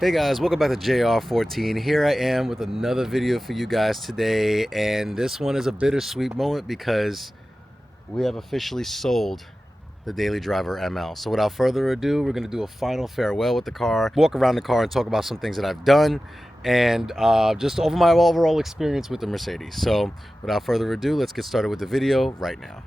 Hey guys, welcome back to JR14. Here I am with another video for you guys today, and this one is a bittersweet moment because we have officially sold the Daily Driver ML. So without further ado, we're going to do a final farewell with the car, walk around the car and talk about some things that I've done and just over my overall experience with the Mercedes. So without further ado, let's get started with the video right now.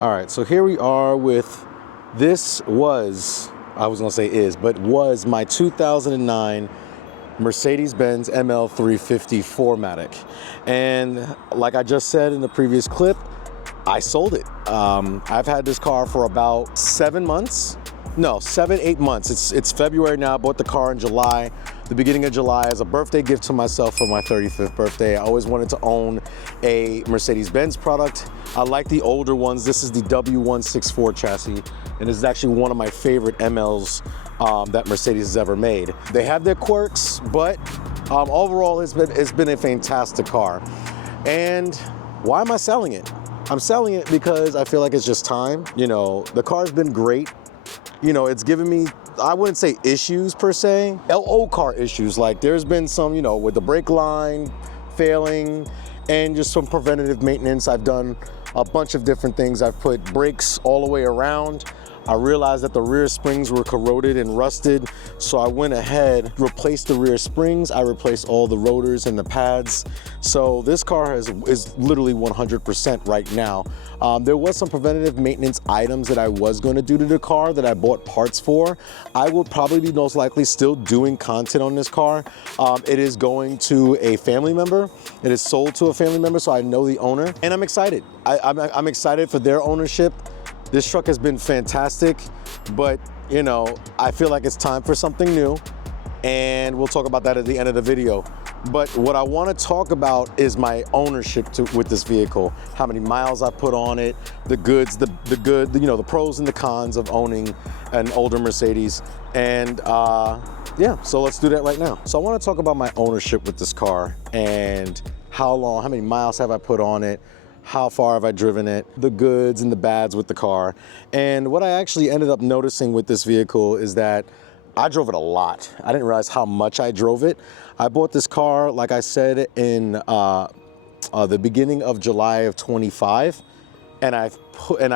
All right, so here we are with, this was, I was gonna say is, but was my 2009 Mercedes-Benz ML350 4MATIC. And like I just said in the previous clip, I sold it. I've had this car for about 7 months. No, 8 months. It's February now. I bought the car in July, the beginning of July, as a birthday gift to myself for my 35th birthday. I always wanted to own a Mercedes-Benz product. I like the older ones. This is the W164 chassis, and this is actually one of my favorite MLs that Mercedes has ever made. They have their quirks, but overall it's been a fantastic car. And why am I selling it? I'm selling it because I feel like it's just time. You know, the car's been great. You know, it's given me, I wouldn't say issues per se, old car issues. Like there's been some, you know, with the brake line failing and just some preventative maintenance. I've done a bunch of different things. I've put brakes all the way around. I realized that the rear springs were corroded and rusted, so I went ahead, replaced the rear springs. I replaced all the rotors and the pads. So this car is literally 100% right now. There was some preventative maintenance items that I was going to do to the car that I bought parts for. I will probably be most likely still doing content on this car. It is going to a family member. It is sold to a family member, so I know the owner, and I'm excited. I'm excited for their ownership. This truck has been fantastic, but you know, I feel like it's time for something new, and we'll talk about that at the end of the video. But what I want to talk about is my ownership with this vehicle, how many miles I put on it, the goods, the good, you know, the pros and the cons of owning an older Mercedes. And yeah, so let's do that right now. So I want to talk about my ownership with this car and how many miles have I put on it, how far have I driven it, the goods and the bads with the car. And what I actually ended up noticing with this vehicle is that I drove it a lot. I didn't realize how much I drove it. I bought this car, like I said, in the beginning of July of 25, and I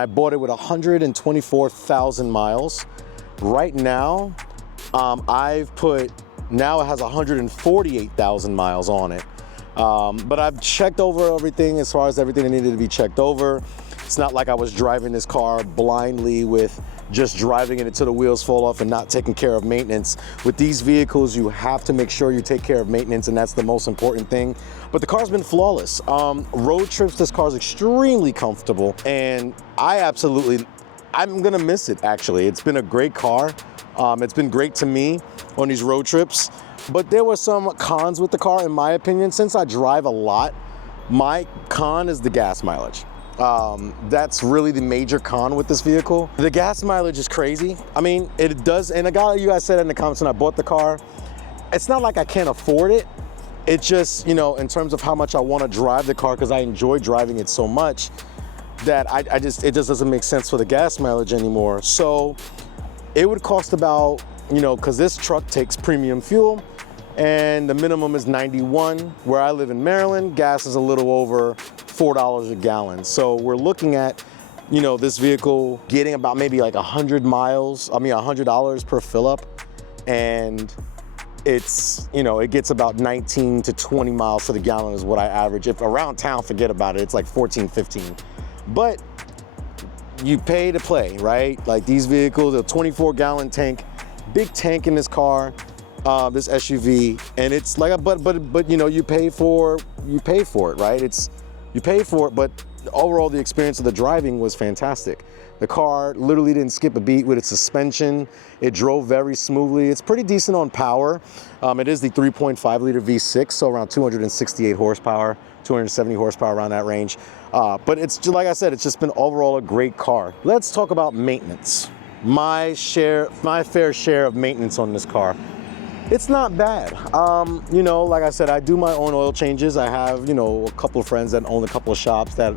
bought it with 124,000 miles. Right now, now it has 148,000 miles on it. But I've checked over everything as far as everything that needed to be checked over. It's not like I was driving this car blindly with just driving it until the wheels fall off and not taking care of maintenance. With these vehicles, you have to make sure you take care of maintenance, and that's the most important thing. But the car's been flawless. Road trips, this car's extremely comfortable, and I'm gonna miss it actually. It's been a great car. It's been great to me on these road trips. But there were some cons with the car, in my opinion. Since I drive a lot, my con is the gas mileage. That's really the major con with this vehicle. The gas mileage is crazy. I mean, it does, and a guy, you guys said in the comments when I bought the car, it's not like I can't afford it. It's just, you know, in terms of how much I want to drive the car, because I enjoy driving it so much, that it just doesn't make sense for the gas mileage anymore. So it would cost about, you know, because this truck takes premium fuel, and the minimum is 91. Where I live in Maryland, gas is a little over $4 a gallon. So we're looking at, you know, this vehicle getting about maybe like 100 miles, I mean $100 per fill up, and it's, you know, it gets about 19 to 20 miles to the gallon is what I average. If around town, forget about it, it's like 14, 15. But you pay to play, right? Like these vehicles, a 24-gallon tank, big tank in this car, this SUV, and it's like, but you know, you pay for it, right? It's you pay for it, but overall the experience of the driving was fantastic. The car literally didn't skip a beat with its suspension. It drove very smoothly. It's pretty decent on power. It is the 3.5 liter V6, so around 268 horsepower, 270 horsepower, around that range. But it's just, like I said, it's just been overall a great car. Let's talk about maintenance. My fair share of maintenance on this car. It's not bad. You know, like I said, I do my own oil changes. I have, you know, a couple of friends that own a couple of shops that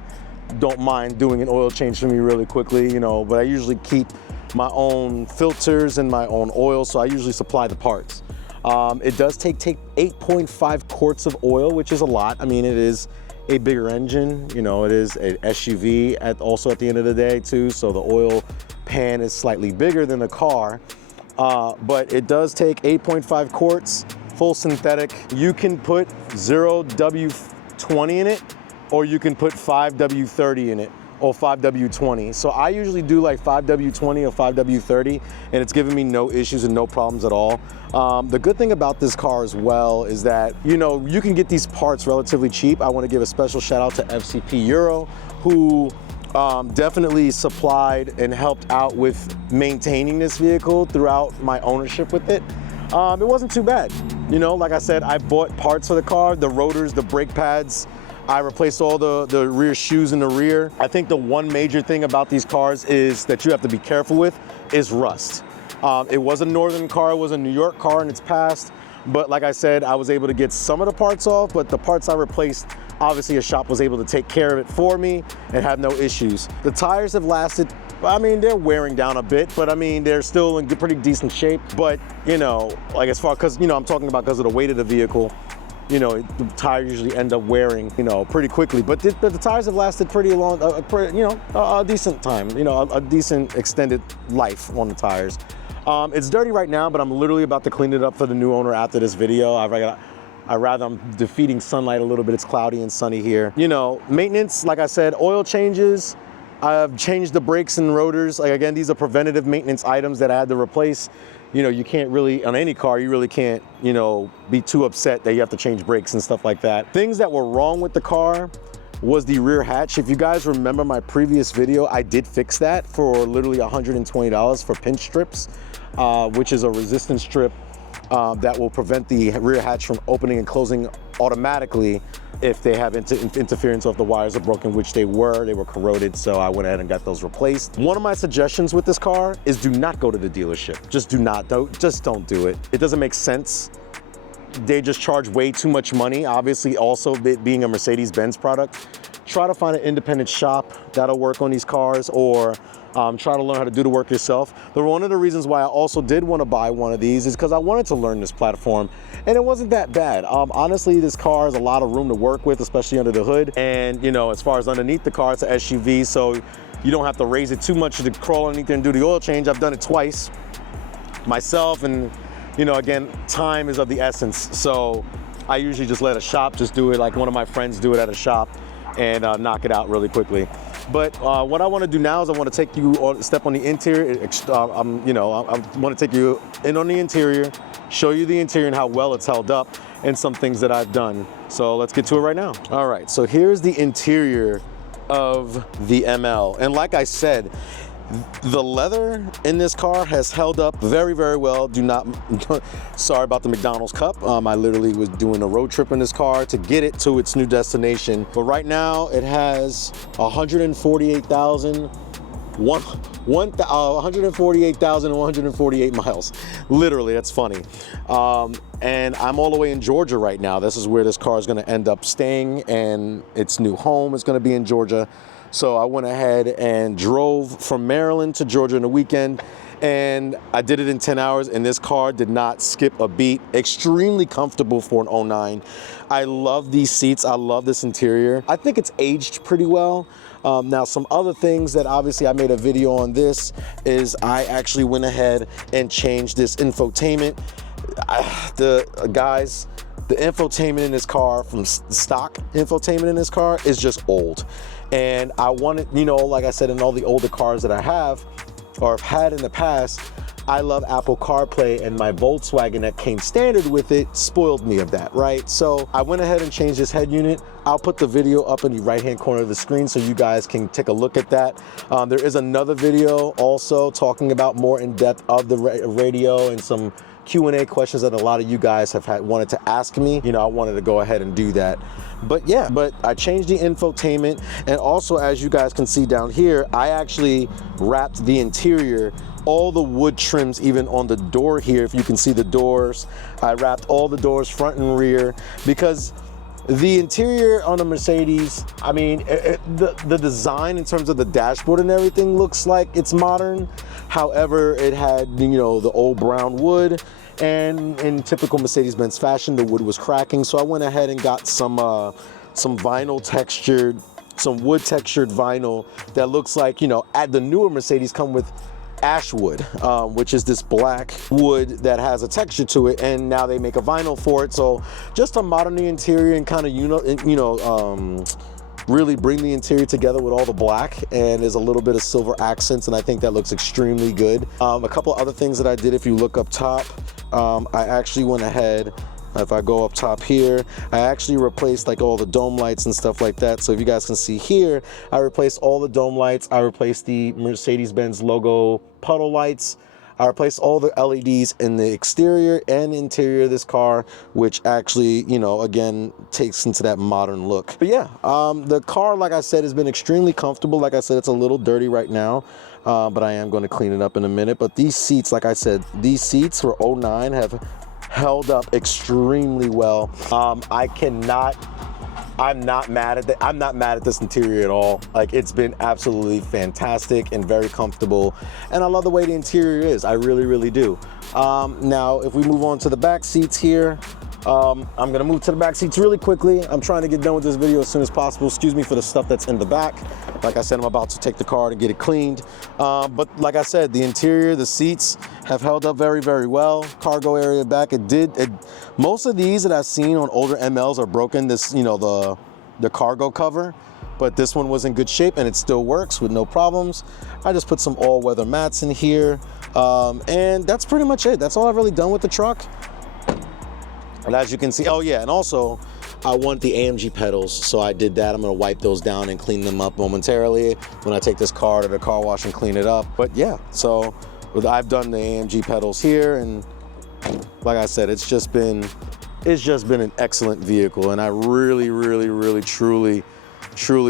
don't mind doing an oil change for me really quickly, you know, but I usually keep my own filters and my own oil, so I usually supply the parts. It does take 8.5 quarts of oil, which is a lot. I mean, it is a bigger engine, you know, it is an SUV also at the end of the day too, so the oil pan is slightly bigger than the car, but it does take 8.5 quarts, full synthetic. You can put 0W20 in it, or you can put 5W30 in it, or 5W20. So I usually do like 5W20 or 5W30, and it's giving me no issues and no problems at all. The good thing about this car as well is that, you know, you can get these parts relatively cheap. I want to give a special shout out to FCP Euro, who definitely supplied and helped out with maintaining this vehicle throughout my ownership with it. It wasn't too bad. You know, like I said, I bought parts for the car, the rotors, the brake pads. I replaced all the rear shoes in the rear. I think the one major thing about these cars is that you have to be careful with is rust. It was a Northern car, it was a New York car in its past, but like I said, I was able to get some of the parts off, but the parts I replaced, obviously a shop was able to take care of it for me and have no issues. The tires have lasted, I mean, they're wearing down a bit, but I mean, they're still in pretty decent shape. But, you know, like as far, because, you know, I'm talking about because of the weight of the vehicle, you know, the tires usually end up wearing, you know, pretty quickly. But the tires have lasted pretty long, you know, a decent time, you know, a decent extended life on the tires. It's dirty right now, but I'm literally about to clean it up for the new owner after this video. I'm defeating sunlight a little bit. It's cloudy and sunny here. You know, maintenance, like I said, oil changes. I've changed the brakes and rotors. Like again, these are preventative maintenance items that I had to replace. You know, you can't really, on any car, you really can't, you know, be too upset that you have to change brakes and stuff like that. Things that were wrong with the car was the rear hatch. If you guys remember my previous video, I did fix that for literally $120 for pinch strips, which is a resistance strip that will prevent the rear hatch from opening and closing automatically if they have interference or if the wires are broken, which they were corroded, so I went ahead and got those replaced. One of my suggestions with this car is do not go to the dealership. Just don't do it. It doesn't make sense. They just charge way too much money. Obviously, also being a Mercedes-Benz product, try to find an independent shop that'll work on these cars, or try to learn how to do the work yourself. But one of the reasons why I also did want to buy one of these is because I wanted to learn this platform, and it wasn't that bad. Honestly, this car has a lot of room to work with, especially under the hood. And you know, as far as underneath the car, it's an SUV, so you don't have to raise it too much to crawl underneath there and do the oil change. I've done it twice myself, and you know, again, time is of the essence. So I usually just let a shop just do it, like one of my friends do it at a shop, and knock it out really quickly. But what I want to do now is I want to take you on step on the interior. You know, I want to take you in on the interior, show you the interior and how well it's held up, and some things that I've done. So let's get to it right now. All right, so here's the interior of the ML, and like I said, the leather in this car has held up very, very well. Sorry about the McDonald's cup. I literally was doing a road trip in this car to get it to its new destination. But right now it has 148,148 miles. Literally, that's funny. And I'm all the way in Georgia right now. This is where this car is gonna end up staying, and its new home is gonna be in Georgia. So I went ahead and drove from Maryland to Georgia in the weekend, and I did it in 10 hours, and this car did not skip a beat. Extremely comfortable for an 09. I love these seats. I love this interior. I think it's aged pretty well. Now, some other things that obviously I made a video on this is I actually went ahead and changed this infotainment. The infotainment in this car, from stock infotainment in this car, is just old. And I wanted, you know, like I said, in all the older cars that I have or have had in the past, I love Apple CarPlay, and my Volkswagen that came standard with it spoiled me of that, right? So I went ahead and changed this head unit. I'll put the video up in the right-hand corner of the screen so you guys can take a look at that. There is another video also talking about more in depth of the radio and some Q&A questions that a lot of you guys have wanted to ask me. You know, I wanted to go ahead and do that. But yeah, I changed the infotainment, and also, as you guys can see down here, I actually wrapped the interior, all the wood trims, even on the door here, if you can see the doors. I wrapped all the doors front and rear, because the interior on a Mercedes, I mean, the design in terms of the dashboard and everything looks like it's modern. However, it had, you know, the old brown wood, and in typical Mercedes-Benz fashion, the wood was cracking. So I went ahead and got some vinyl textured, some wood textured vinyl that looks like, you know, at the newer Mercedes come with ash wood, which is this black wood that has a texture to it, and now they make a vinyl for it. So just to modern the interior and kind of really bring the interior together with all the black, and there's a little bit of silver accents, and I think that looks extremely good. A couple other things that I did, if you look up top, I actually went ahead, if I go up top here, I actually replaced like all the dome lights and stuff like that. So if you guys can see here, I replaced all the dome lights. I replaced the Mercedes-Benz logo puddle lights. I replaced all the LEDs in the exterior and interior of this car, which actually, you know, again, takes into that modern look. But yeah, the car, like I said, has been extremely comfortable. Like I said, it's a little dirty right now, but I am going to clean it up in a minute. But these seats, like I said, these seats for 09 have held up extremely well. I'm not mad at this interior at all. Like, it's been absolutely fantastic and very comfortable, and I love the way the interior is. I really, really do. Now, if we move on to the back seats here, I'm gonna move to the back seats really quickly. I'm trying to get done with this video as soon as possible. Excuse me for the stuff that's in the back. Like I said, I'm about to take the car and get it cleaned. But like I said, the interior, the seats have held up very, very well. Cargo area back, most of these that I've seen on older MLs are broken. This, you know, the cargo cover, but this one was in good shape and it still works with no problems. I just put some all-weather mats in here, and that's pretty much it. That's all I've really done with the truck. And as you can see, oh yeah, and also I want the AMG pedals, so I did that. I'm gonna wipe those down and clean them up momentarily when I take this car to the car wash and clean it up. But yeah, so I've done the AMG pedals here, and like I said, it's just been an excellent vehicle, and I really, really, really, truly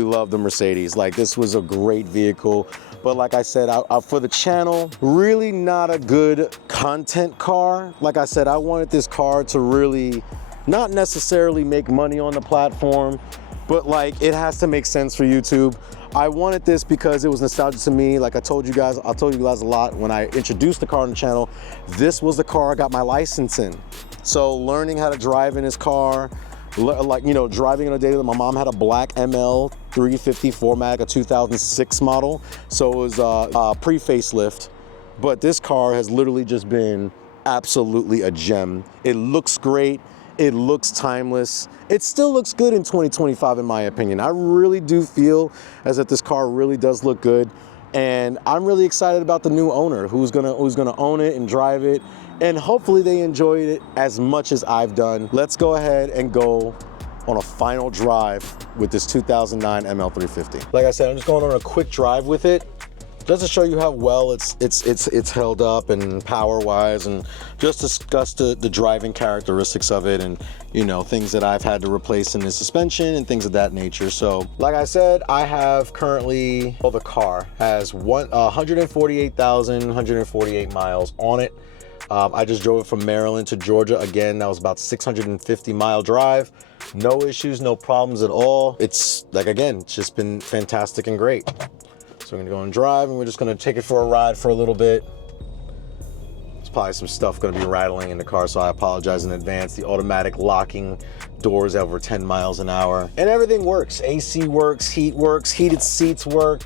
love the Mercedes. Like, this was a great vehicle. But like I said, for the channel, really not a good content car. Like I said, I wanted this car to really not necessarily make money on the platform, but like, it has to make sense for YouTube. I wanted this because it was nostalgic to me. Like I told you guys a lot when I introduced the car on the channel. This was the car I got my license in. So learning how to drive in this car, like, you know, driving on a day. My mom had a black ML350 4MATIC, a 2006 model. So it was a pre-facelift, but this car has literally just been absolutely a gem. It looks great. It looks timeless. It still looks good in 2025, in my opinion. I really do feel as if this car really does look good. And I'm really excited about the new owner who's gonna own it and drive it. And hopefully they enjoyed it as much as I've done. Let's go ahead and go on a final drive with this 2009 ML350. Like I said, I'm just going on a quick drive with it, just to show you how well it's held up and power-wise, and just discuss the driving characteristics of it, and, you know, things that I've had to replace in the suspension and things of that nature. So like I said, I have currently, well, the car has 148,148 miles on it. I just drove it from Maryland to Georgia. Again, that was about 650-mile drive. No issues, no problems at all. It's like, again, it's just been fantastic and great. So we're gonna go and drive, and we're just gonna take it for a ride for a little bit. There's probably some stuff gonna be rattling in the car, so I apologize in advance. The automatic locking doors over 10 miles an hour. And everything works. AC works, heated seats work.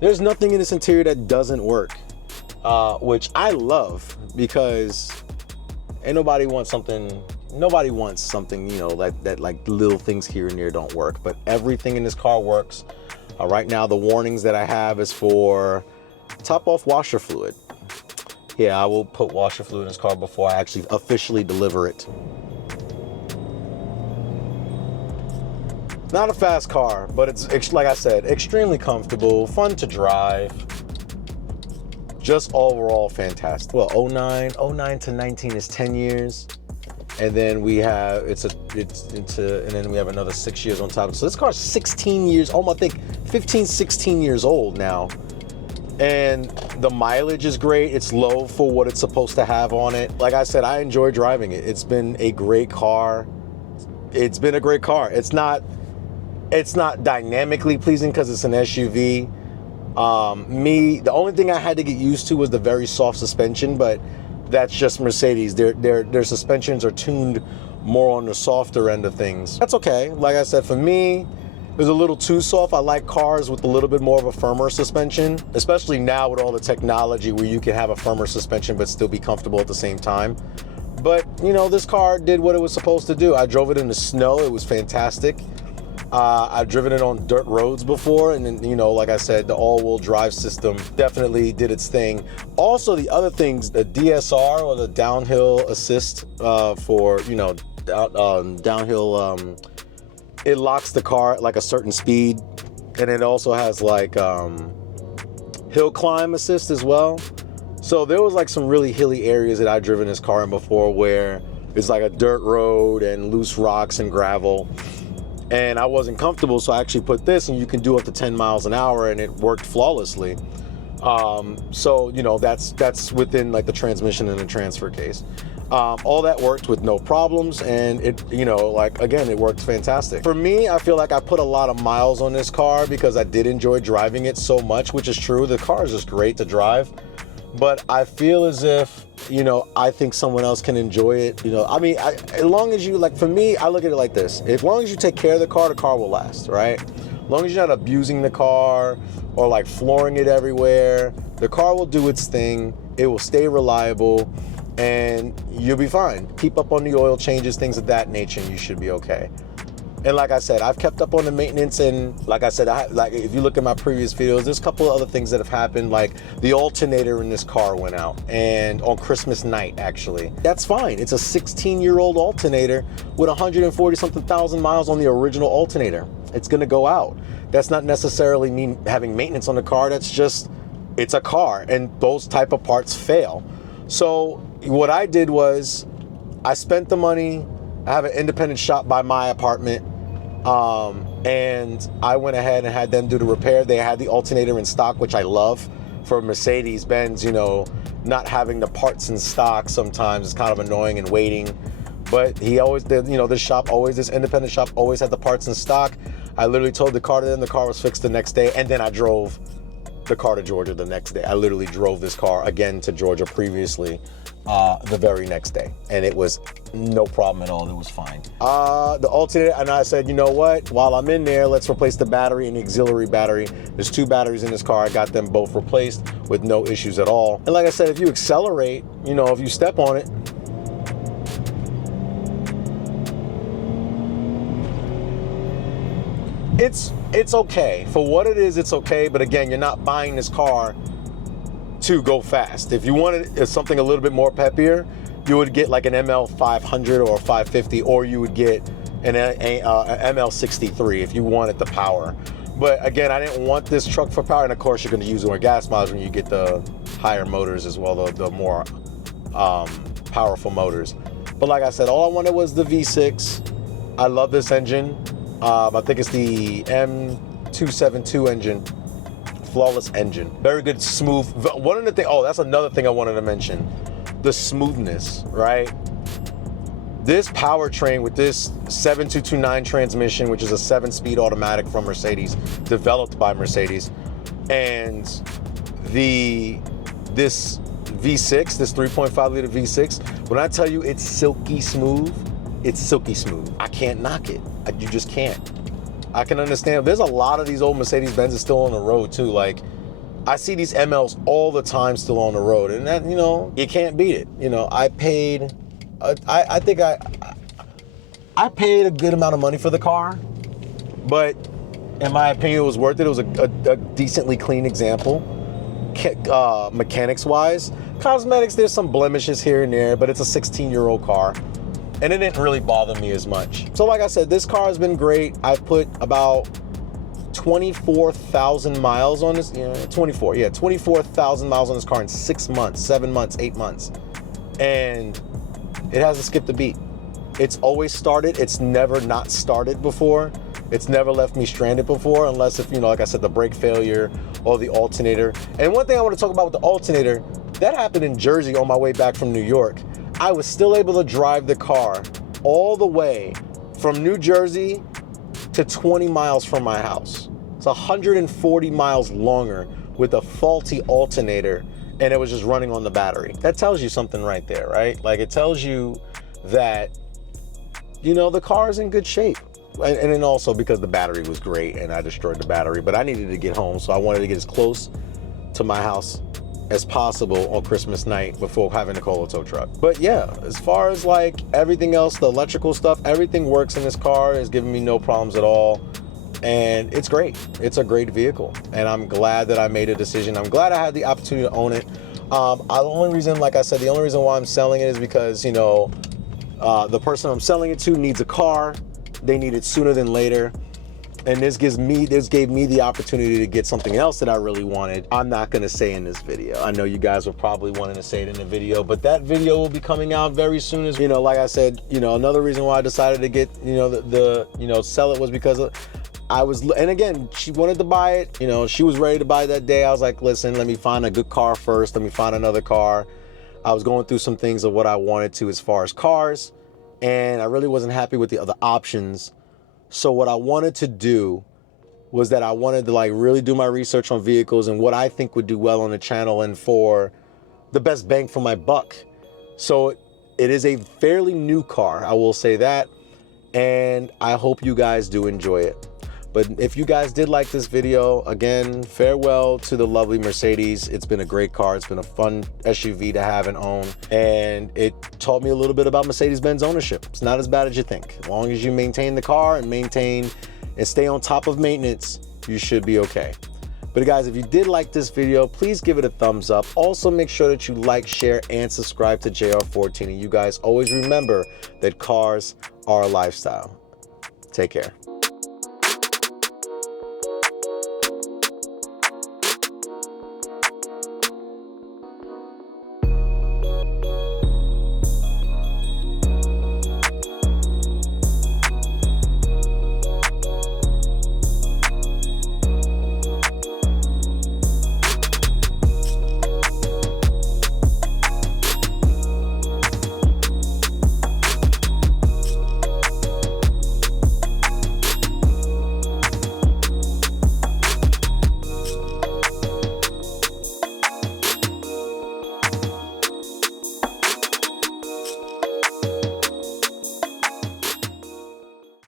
There's nothing in this interior that doesn't work, which I love, because ain't nobody wants something, you know, that like little things here and there don't work, but everything in this car works. Right now, the warnings that I have is for top off washer fluid. Yeah, I will put washer fluid in this car before I actually officially deliver it. Not a fast car, but it's, like I said, extremely comfortable, fun to drive. Just overall fantastic. Well, 09 to 19 is 10 years. And then we have, and then we have another 6 years on top. So this car's 16 years, I think 15, 16 years old now. And the mileage is great. It's low for what it's supposed to have on it. Like I said, I enjoy driving it. It's been a great car. It's been a great car. It's not dynamically pleasing because it's an SUV. The only thing I had to get used to was the very soft suspension, but that's just Mercedes. Their suspensions are tuned more on the softer end of things. That's okay. Like I said, for me, it was a little too soft. I like cars with a little bit more of a firmer suspension, especially now with all the technology where you can have a firmer suspension but still be comfortable at the same time. But, you know, this car did what it was supposed to do. I drove it in the snow. It was fantastic. I've driven it on dirt roads before, and then, you know, like I said, the all-wheel drive system definitely did its thing. Also, the other things, the DSR, or the downhill assist for, you know, downhill, it locks the car at like a certain speed, and it also has like hill climb assist as well. So there was like some really hilly areas that I've driven this car in before where it's like a dirt road and loose rocks and gravel. And I wasn't comfortable, so I actually put this, and you can do up to 10 miles an hour, and it worked flawlessly. So, you know, that's within like the transmission and the transfer case. All that worked with no problems, and it, you know, like, again, it worked fantastic. For me, I feel like I put a lot of miles on this car because I did enjoy driving it so much, which is true. The car is just great to drive. But I feel as if, you know, I think someone else can enjoy it. You know, I mean, as long as you, like, for me, I look at it like this. As long as you take care of the car will last, right? As long as you're not abusing the car or like flooring it everywhere, the car will do its thing. It will stay reliable, and you'll be fine. Keep up on the oil changes, things of that nature, and you should be okay. And like I said, I've kept up on the maintenance, and like I said, like if you look at my previous videos, there's a couple of other things that have happened, like the alternator in this car went out, and on Christmas night, actually. That's fine. It's a 16-year-old alternator with 140-something thousand miles on the original alternator. It's gonna go out. That's not necessarily me having maintenance on the car. That's just, it's a car, and those type of parts fail. So what I did was, I spent the money. I have an independent shop by my apartment. And I went ahead and had them do the repair. They had the alternator in stock, which I love. For Mercedes-Benz, you know, not having the parts in stock sometimes is kind of annoying and waiting. But he always did, you know, this independent shop always had the parts in stock. I literally told the car to them, the car was fixed the next day, and then I drove the car to Georgia the next day. I literally drove this car again to Georgia previously the very next day, and it was no problem at all. It was fine. The alternator, and I said, you know what, while I'm in there, let's replace the battery and the auxiliary battery. There's 2 batteries in this car. I got them both replaced with no issues at all. And like I said, if you accelerate, you know, if you step on it, it's okay. For what it is, it's okay. But again, you're not buying this car to go fast. If you wanted something a little bit more peppier, you would get like an ML500 or 550, or you would get an ML63 if you wanted the power. But again, I didn't want this truck for power, and of course you're going to use more gas mileage when you get the higher motors as well, the more powerful motors. But like I said, all I wanted was the V6. I love this engine. I think it's the M272 engine. Flawless engine. Very good, smooth. One of the things, that's another thing I wanted to mention. The smoothness, right? This powertrain with this 7229 transmission, which is a 7-speed automatic from Mercedes, developed by Mercedes, and this V6, this 3.5 liter V6, when I tell you it's silky smooth, it's silky smooth. I can't knock it. You just can't. I can understand. There's a lot of these old Mercedes-Benzes still on the road too. Like, I see these MLs all the time still on the road, and that, you know, you can't beat it. You know, I paid, I think I paid a good amount of money for the car, but in my opinion, it was worth it. It was a decently clean example. mechanics wise. Cosmetics, there's some blemishes here and there, but it's a 16-year-old car, and it didn't really bother me as much. So like I said, this car has been great. I've put about 24,000 miles on this, 24,000 miles on this car in 6 months, 7 months, 8 months. And it hasn't skipped a beat. It's always started. It's never not started before. It's never left me stranded before, unless if, like I said, the brake failure or the alternator. And one thing I want to talk about with the alternator, that happened in Jersey on my way back from New York. I was still able to drive the car all the way from New Jersey to 20 miles from my house. It's 140 miles longer with a faulty alternator, and it was just running on the battery. That tells you something right there, right? Like, it tells you that, the car is in good shape. And then also because the battery was great and I destroyed the battery, but I needed to get home, so I wanted to get as close to my house as possible on Christmas night before having to call a tow truck. But yeah, as far as like everything else, the electrical stuff, everything works in this car. It's giving me no problems at all. And it's great. It's a great vehicle. And I'm glad that I made a decision. I'm glad I had the opportunity to own it. The only reason, like I said, the only reason why I'm selling it is because, the person I'm selling it to needs a car. They need it sooner than later. And this gave me the opportunity to get something else that I really wanted. I'm not gonna say in this video. I know you guys were probably wanting to say it in the video, but that video will be coming out very soon. As like I said, another reason why I decided to get, sell it was because and again, she wanted to buy it. She was ready to buy it that day. I was like, listen, let me find a good car first. Let me find another car. I was going through some things of what I wanted to as far as cars, and I really wasn't happy with the other options. So what I wanted to do was that I wanted to like really do my research on vehicles and what I think would do well on the channel and for the best bang for my buck. So it is a fairly new car, I will say that, and I hope you guys do enjoy it. But if you guys did like this video, again, farewell to the lovely Mercedes. It's been a great car. It's been a fun SUV to have and own. And it taught me a little bit about Mercedes-Benz ownership. It's not as bad as you think. As long as you maintain the car and stay on top of maintenance, you should be okay. But guys, if you did like this video, please give it a thumbs up. Also, make sure that you like, share, and subscribe to JR14. And you guys always remember that cars are a lifestyle. Take care.